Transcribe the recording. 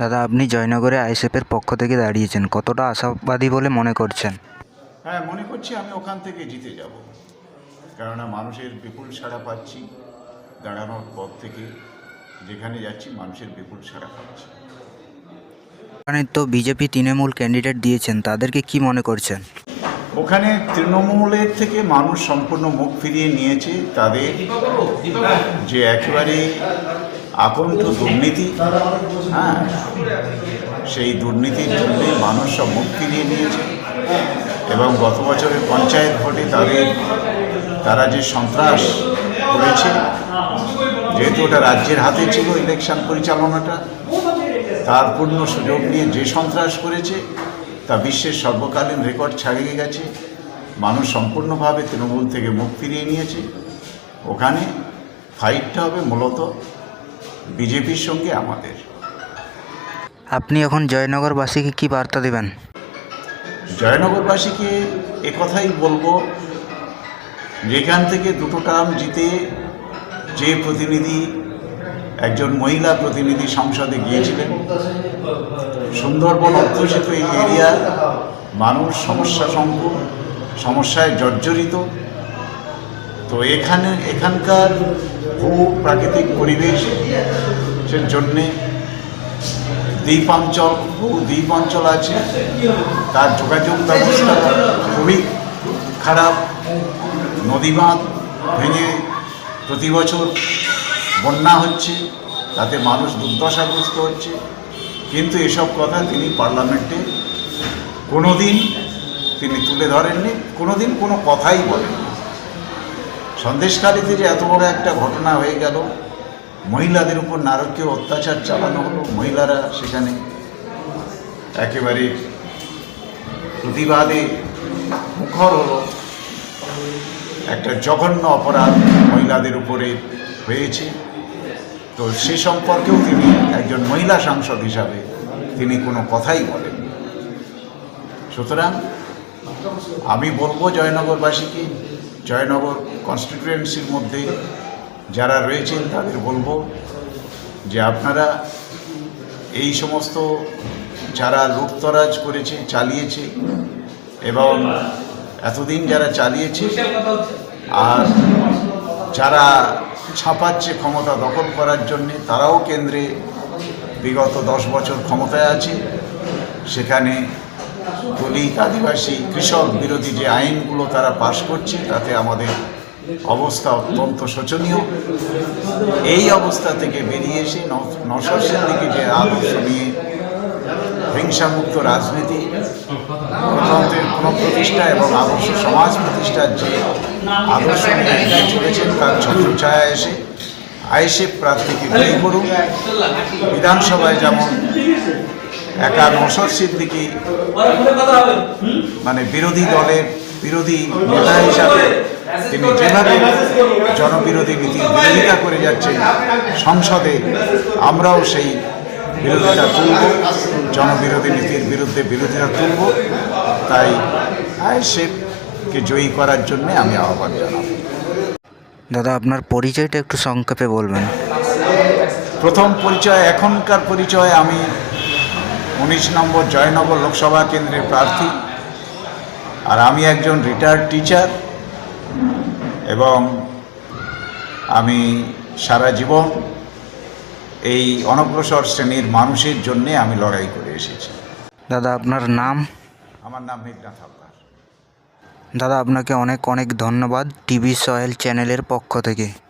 দাদা, আপনি জয়নগরে আইএসএফের পক্ষ থেকে দাঁড়িয়েছেন, কতটা আশাবাদী বলে মনে করছেন? হ্যাঁ, মনে করছি আমি ওখান থেকে জিতে যাব, কেননা মানুষের বিপুল সাড়া পাচ্ছি। দাঁড়ানোর পর থেকে যেখানে যাচ্ছি মানুষের বিপুল সাড়া পাচ্ছি। ওখানে তো বিজেপি তৃণমূল ক্যান্ডিডেট দিয়েছেন, তাদেরকে কি মনে করছেন? ওখানে তৃণমূলের থেকে মানুষ সম্পূর্ণ মুখ ফিরিয়ে নিয়েছে। তাদের যে একেবারে আকণ্ঠ দুর্নীতি, হ্যাঁ, সেই দুর্নীতির জন্য মানুষ সব মুখ ফিরিয়ে নিয়েছে। এবং গত বছরের পঞ্চায়েত ভোটে তারা যে সন্ত্রাস করেছে, যেহেতু ওটা রাজ্যের হাতে ছিল ইলেকশন পরিচালনাটা, তার পূর্ণ সুযোগ নিয়ে যে সন্ত্রাস করেছে তা বিশ্বের সর্বকালীন রেকর্ড ছাড়িয়ে গেছে। মানুষ সম্পূর্ণভাবে তৃণমূল থেকে মুখ ফিরিয়ে নিয়েছে। ওখানে ফাইটটা হবে মূলত বিজেপির সঙ্গে আমাদের। আপনি এখন জয়নগরবাসীকে কি বার্তা দেবেন? জয়নগরবাসীকে একথাই বলবো, যেখান থেকে দুটো টার্ম জিতে যে প্রতিনিধি, একজন মহিলা প্রতিনিধি সংসদে গিয়েছিলেন, সুন্দরবন অধ্যুষিত এই এরিয়ার মানুষ সমস্যায় জর্জরিত। তো এখানকার ভূ প্রাকৃতিক পরিবেশের জন্যে দ্বীপ অঞ্চল আছে, তার যোগাযোগ ব্যবস্থা খুবই খারাপ। নদী বাঁধ ভেঙে প্রতি বছর বন্যা হচ্ছে, তাতে মানুষ দুর্দশাগ্রস্ত হচ্ছে। কিন্তু এসব কথা তিনি পার্লামেন্টে কোনোদিন তিনি তুলে ধরেননি, কোনোদিন কোনো কথাই বলেননি। সন্দেশখালীতে যে এত বড় একটা ঘটনা হয়ে গেল, মহিলাদের উপর নারকীয় অত্যাচার চালানো হলো, মহিলারা সেখানে একেবারে প্রতিবাদে মুখর হলো। একটা জঘন্য অপরাধ মহিলাদের উপরে হয়েছে। তো সে সম্পর্কেও তিনি একজন মহিলা সাংসদ হিসাবে তিনি কোনো কথাই বলেন। সুতরাং আমি বলবো জয়নগরবাসীকে, জয়নগর কনস্টিটিউয়েন্সির মধ্যে যারা রয়েছেন তাদের বলবো যে আপনারা এই সমস্ত যারা লুটতরাজ করেছে, চালিয়েছে, এবং এতদিন যারা চালিয়েছে আর যারা ছাপাচ্ছে ক্ষমতা দখল করার জন্যে, তারাও কেন্দ্রে বিগত 10 বছর ক্ষমতায় আছে। সেখানে দলিত, আদিবাসী, কৃষক বিরোধী যে আইনগুলো তারা পাশ করছে, তাতে আমাদের অবস্থা অত্যন্ত শোচনীয়। এই অবস্থা থেকে বেরিয়ে এসে নওশাদ সিদ্দিকী যে আদর্শ নিয়ে হিংসামুক্ত রাজনীতি, গণতন্ত্রের পুনঃপ্রতিষ্ঠা এবং আদর্শ সমাজ প্রতিষ্ঠার যে আদর্শ নিয়ে এগিয়ে চলেছেন, তার ছত্রছায়া এসে আইএসএফ প্রার্থীকে বিজয়ী করুন। বিধানসভায় যেমন একা নওশাদ সিদ্দিকী মানে বিরোধী দলের বিরোধী নেতা হিসাবে তিনি যেভাবে জনবিরোধী নীতির বিরোধিতা করে যাচ্ছেন, সংসদে আমরাও সেই বিরোধিতা তুলব, জনবিরোধী নীতির বিরুদ্ধে বিরোধিতা তুলব। তাই আইএসএফকে জয়ী করার জন্যে আমি আহ্বান জানাব। দাদা, আপনার পরিচয়টা একটু সংক্ষেপে বলবেন। প্রথম পরিচয়, এখনকার পরিচয়, আমি 19 নম্বর জয়নগর লোকসভা কেন্দ্রের প্রার্থী, আর আমি একজন রিটায়ার্ড টিচার, এবং আমি সারা জীবন এই অনগ্রসর শ্রেণীর মানুষের জন্যে আমি লড়াই করে এসেছি। দাদা, আপনার নাম? আমার নাম মেঘনাথ হালদার। দাদা, আপনাকে অনেক অনেক ধন্যবাদ টিভি সয়েল চ্যানেলের পক্ষ থেকে।